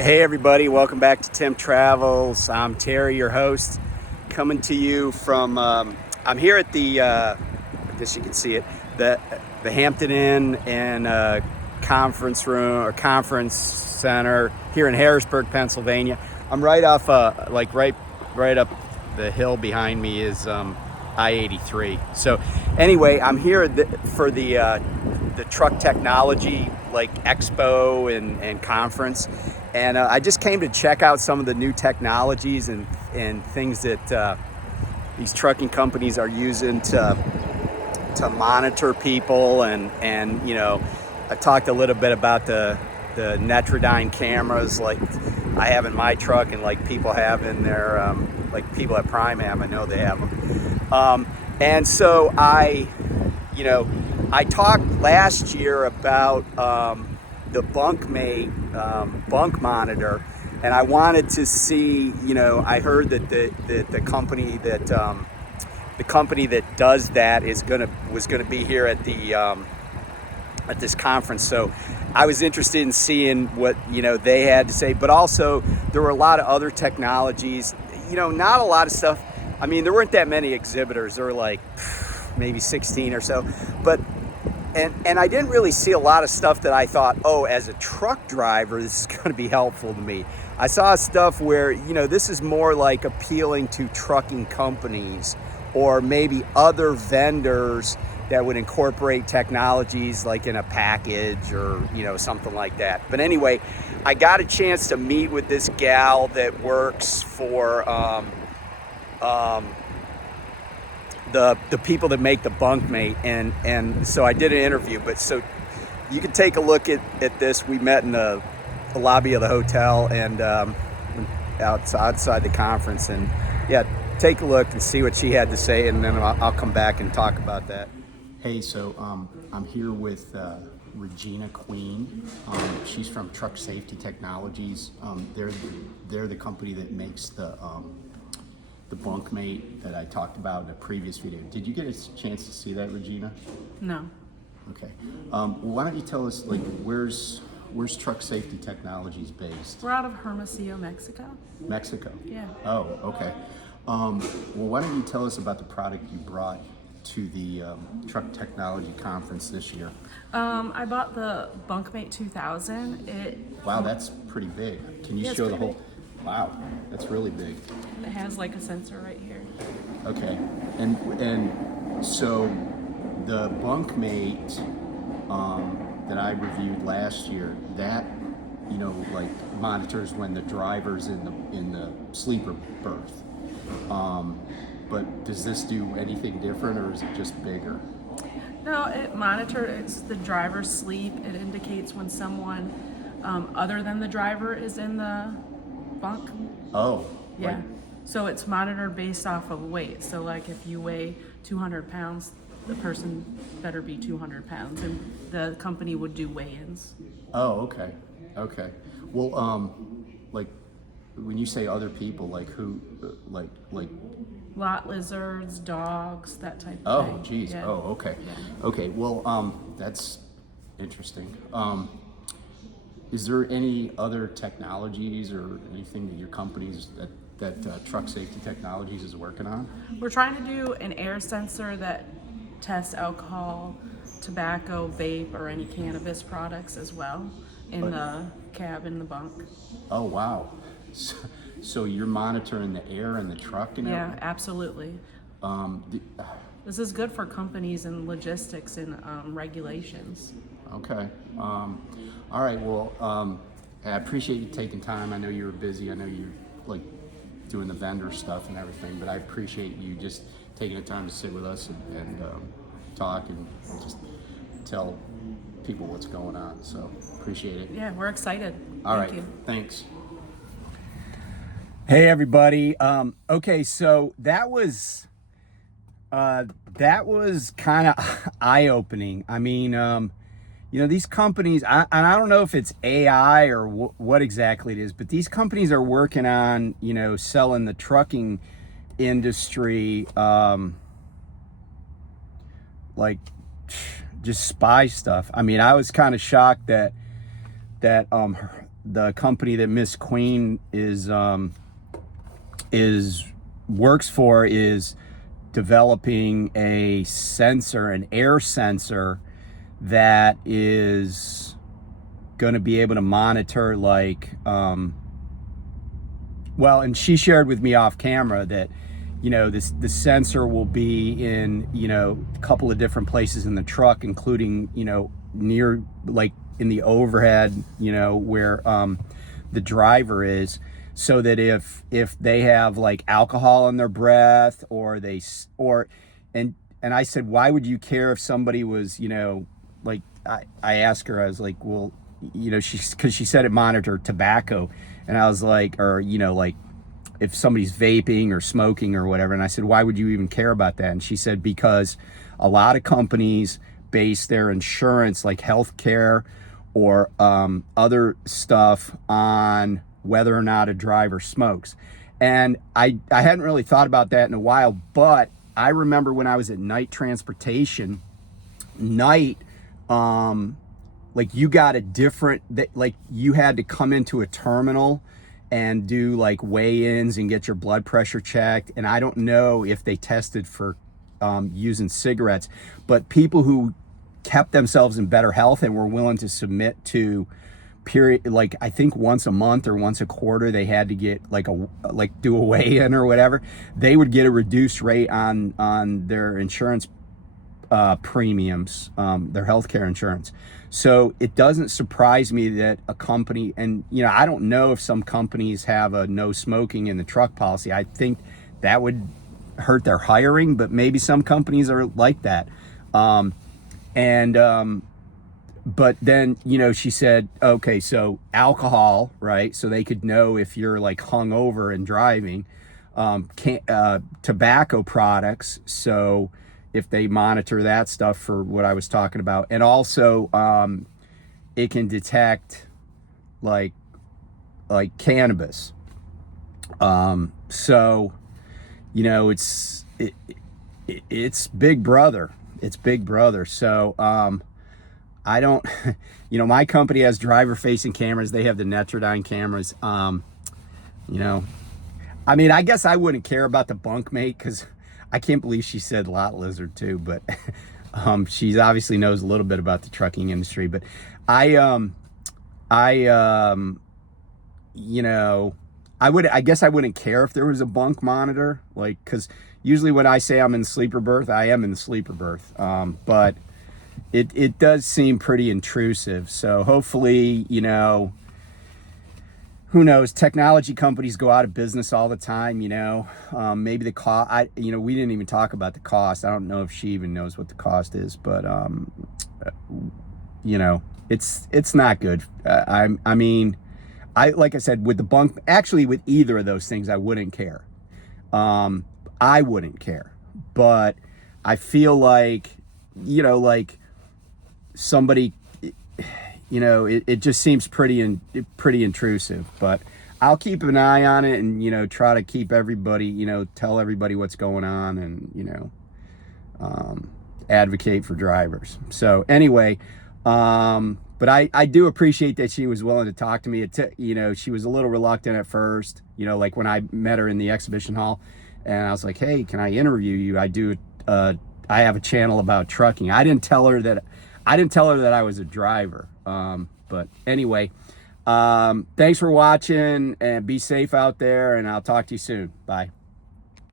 Hey everybody, welcome back to Tim Travels. I'm Terry, your host, coming to you from, I'm here at the, I guess you can see it, the Hampton Inn and conference room or conference center here in Harrisburg, Pennsylvania. I'm right off, right up the hill behind me is I-83. So anyway, I'm here for the Truck Technology Expo and conference. And I just came to check out some of the new technologies and things that these trucking companies are using to monitor people. And you know, I talked a little bit about the Netrodyne cameras like I have in my truck and like people have in their, like people at Prime have, I know they have them. And so I talked last year about the bunkmate bunk monitor, and I wanted to see, I heard that the company that does that was gonna be here at the at this conference. So I was interested in seeing what they had to say, but also there were a lot of other technologies. Not a lot of stuff. I mean, there weren't that many exhibitors. There were like maybe 16 or so, but and I didn't really see a lot of stuff that I thought, oh, as a truck driver, this is going to be helpful to me. I saw stuff where, this is more like appealing to trucking companies or maybe other vendors that would incorporate technologies like in a package or, something like that. But anyway, I got a chance to meet with this gal that works for the people that make the bunkmate, and so I did an interview. But so you can take a look at this. We met in the lobby of the hotel and outside the conference, and yeah, take a look and see what she had to say, and then I'll come back and talk about that. Hey, so I'm here with Regina Queen. She's from Truck Safety Technologies. They're the company that makes the bunkmate that I talked about in a previous video. Did you get a chance to see that, Regina? No. Okay. Well, why don't you tell us, where's Truck Safety Technologies based? We're out of Hermosillo, Mexico. Mexico? Yeah. Oh, okay. Well, why don't you tell us about the product you brought to the Truck Technology Conference this year? I bought the Bunkmate 2000. Wow, that's pretty big. Can you show the whole? Big. Wow, that's really big. It has like a sensor right here. Okay, and so the bunkmate that I reviewed last year, that monitors when the driver's in the sleeper berth. But does this do anything different, or is it just bigger? No, it monitors the driver's sleep. It indicates when someone other than the driver is in the bunk. Oh. Yeah. So it's monitored based off of weight. So like if you weigh 200 pounds, the person better be 200 pounds, and the company would do weigh-ins. Oh, okay. Okay. Well, when you say other people, who, lot lizards, dogs, that type of thing. Oh, geez. Yeah. Oh, okay. Yeah. Okay. Well, that's interesting. Is there any other technologies or anything that your companies that Truck Safety Technologies is working on? We're trying to do an air sensor that tests alcohol, tobacco, vape, or any cannabis products as well in the cab in the bunk. Oh, wow. So you're monitoring the air in the truck and everything? Yeah, absolutely. This is good for companies and logistics and regulations. Okay. All right. Well, I appreciate you taking time. I know you were busy. I know you're doing the vendor stuff and everything, but I appreciate you just taking the time to sit with us and talk and just tell people what's going on. So appreciate it. Yeah, we're excited. All right. Thank you. Thanks. Hey everybody. Okay, so that was kind of eye-opening. I mean, these companies, and I don't know if it's AI or what exactly it is, but these companies are working on, selling the trucking industry, just spy stuff. I mean, I was kind of shocked that the company that Miss Queen is works for is developing a sensor, an air sensor that is going to be able to monitor like well, and she shared with me off camera that, you know, the sensor will be in, you know, a couple of different places in the truck, including, you know, near, like in the overhead, you know, where the driver is, so that if they have like alcohol in their breath, or and I said, why would you care if somebody was, you know, like, I asked her, I was like, well, you know, because she said it monitored tobacco, and I was like, or, you know, like if somebody's vaping or smoking or whatever. And I said, why would you even care about that? And she said, because a lot of companies base their insurance, like healthcare or other stuff, on whether or not a driver smokes. And I hadn't really thought about that in a while, but I remember when I was at night transportation, night, like you got a different, like you had to come into a terminal and do like weigh-ins and get your blood pressure checked. And I don't know if they tested for using cigarettes, but people who kept themselves in better health and were willing to submit to period, like I think once a month or once a quarter, they had to get like do a weigh-in or whatever, they would get a reduced rate on their insurance premiums, their healthcare insurance. So it doesn't surprise me that a company, and you know, I don't know if some companies have a no smoking in the truck policy. I think that would hurt their hiring, but maybe some companies are like that. But then, you know, she said, okay, so alcohol, right? So they could know if you're like hungover and driving. Tobacco products, so if they monitor that stuff for what I was talking about. And also it can detect like cannabis. So, you know, it's big brother. It's big brother. So I don't, you know, my company has driver facing cameras. They have the Netrodyne cameras. You know, I mean, I guess I wouldn't care about the bunkmate, because I can't believe she said lot lizard too, but she obviously knows a little bit about the trucking industry. But I you know, I guess I wouldn't care if there was a bunk monitor, like, because usually when I say I'm in the sleeper berth, I am in the sleeper berth. But it does seem pretty intrusive. So hopefully, you know, who knows, technology companies go out of business all the time, you know. Maybe the cost, you know, we didn't even talk about the cost. I don't know if she even knows what the cost is, but you know, it's not good. I mean, like I said, with the bunk, actually with either of those things, I wouldn't care. I wouldn't care, but I feel like, you know, like somebody, you know, it just seems pretty intrusive. But I'll keep an eye on it, and, you know, try to keep everybody, you know, tell everybody what's going on, and, you know, advocate for drivers. So anyway, but I do appreciate that she was willing to talk to me. You know, she was a little reluctant at first, you know, like when I met her in the exhibition hall, and I was like, hey, can I interview you? I have a channel about trucking. I didn't tell her that I was a driver. But anyway, thanks for watching, and be safe out there, and I'll talk to you soon. Bye.